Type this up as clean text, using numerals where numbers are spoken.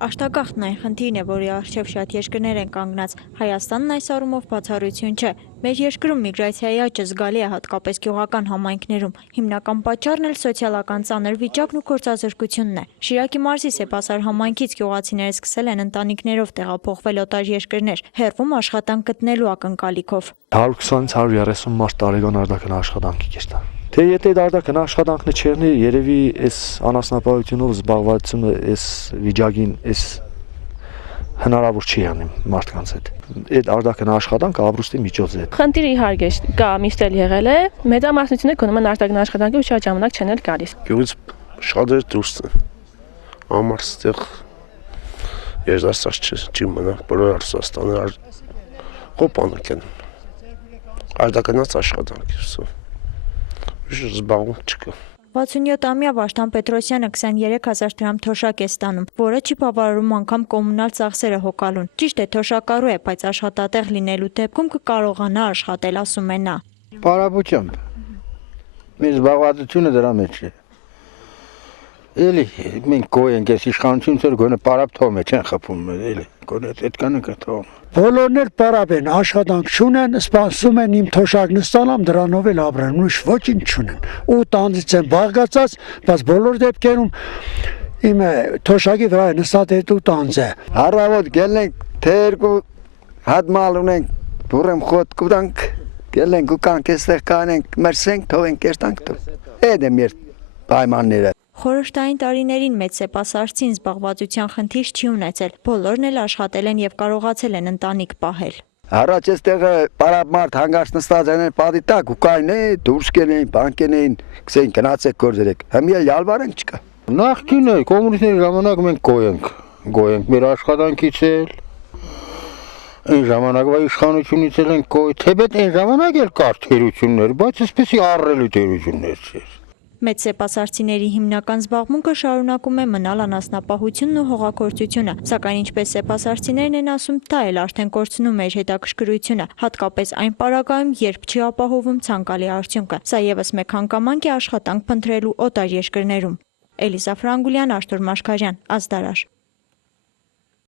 Աշտագաղթն այն խնդիրն է, որի առջև շատ երկրներ են կանգնած։ Հայաստանն այս առումով բացառություն չէ։ Մեր երկրում միգրացիայի աճը զգալի է, հատկապես գյուղական համայնքներում։ Հիմնական պատճառն էլ սոցիալական ծանր վիճակն ու գործազրկությունն է։ Շիրակի մարզի Սեպասար համայնքից գյուղացիները սկսել են ընտանիքներով տեղափոխվել օտար երկրներ, հեռվում աշխատանք գտնելու ակնկալիքով։ 120-130 մարդ տարեկան արդական աշխատանքի կերտա։ Թե եթե արդական աշխատանքն չեղնի, երևի այս անասնապահությունով զբաղվածությունը այս վիճակին այս հնարավոր չի անում մարդկանց հետ։ Այդ արդական աշխատանքը ապրուստի միջոց է։ Խնդիրը իհարկե կա, միշտ էլ եղել է։ Մեծամասնությունը գնում են արտաքին աշխատանքի ու շատ ժամանակ չեն էլ գալիս։ Գյուղից շատ էր դուրս համար ստեղ երաժշտաց չի մնա, բոլոր Ռուսաստանը կոպանակ են։ Արտականած աշխատանքի զբաղում չկա։ 67-ամյա Վարդան Պետրոսյանը 23,000 դրամ թոշակ է ստանում, որը չի բավարարում անգամ կոմունալ ծախսերը հոգալուն։ Ճիշտ է, թոշակառու է, բայց աշխատատեղ լինելու դեպքում կկարողանա աշխատել, ասում է նա։ Պարապությամբ։ Մեր զբաղվածությունը դրա մեջ է։ Էլի մենք գոյենք այս իշխանությունից որ գոնե պարապ թողում չեն խփում, էլի գոնե այդքանը կթողում։ Բոլորն էլ պարապ են, աշխատանք չունեն, սպասում են իմ թոշակն ստանամ, դրանով էլ ապրեն, ուրիշ ոչինչ չունեն։ Ու տանձից են բաղկացած, բայց բոլոր դեպքերում իմ թոշակի վրա նստած է ու տանձ է։ Առավոտ գելենք, թե երկու հատ մալ ունենք, բուրեմ խոտ կուտանք, գելենք ու կանք էստեղ կանենք, մրսենք, թողենք կերտանք թող։ Այդ է մեր պայմանները։ Խորհրդային տարիներին մեծ Սեպասարցին զբաղվածության խնդիր չի ունեցել։ Բոլորն էլ աշխատել են եւ կարողացել են ընտանիք պահել։ Առաջ էստեղը պարապ մարդ հանգարց նստած են պատի տակ ու կային է, դուրս կենեին, բան կենեին, կսեին գնացեք գործերեք։ Հիմա յալվարենք չկա։ Նախկինը կոմունիստների ժամանակ մենք գոյենք մեր աշխատանքից էլ։ Այն ժամանակվա իշխանությունից էլ ենք գոյ, թեպետ այն ժամանակ էլ կար թերություններ, բայց այսպեսի առռելի թերություններ չէր։ Մեծ Սեպասարցիների հիմնական զբաղմունքը շարունակում է մնալ անասնապահությունն ու հողագործությունը, սակայն ինչպես Սեպասարցիներն են ասում, դա էլ արդեն կորցնում է իր հետաքրքրությունը, հատկապես այն պարագայում, երբ չի ապահովում ցանկալի արդյունքը։ Սա ևս մեկ հանգամանք է աշխատանք փնտրելու օտար երկրներում։ Էլիզա Ֆրանգուլյան, Արտուր Մաշքարյան, Ազդարար։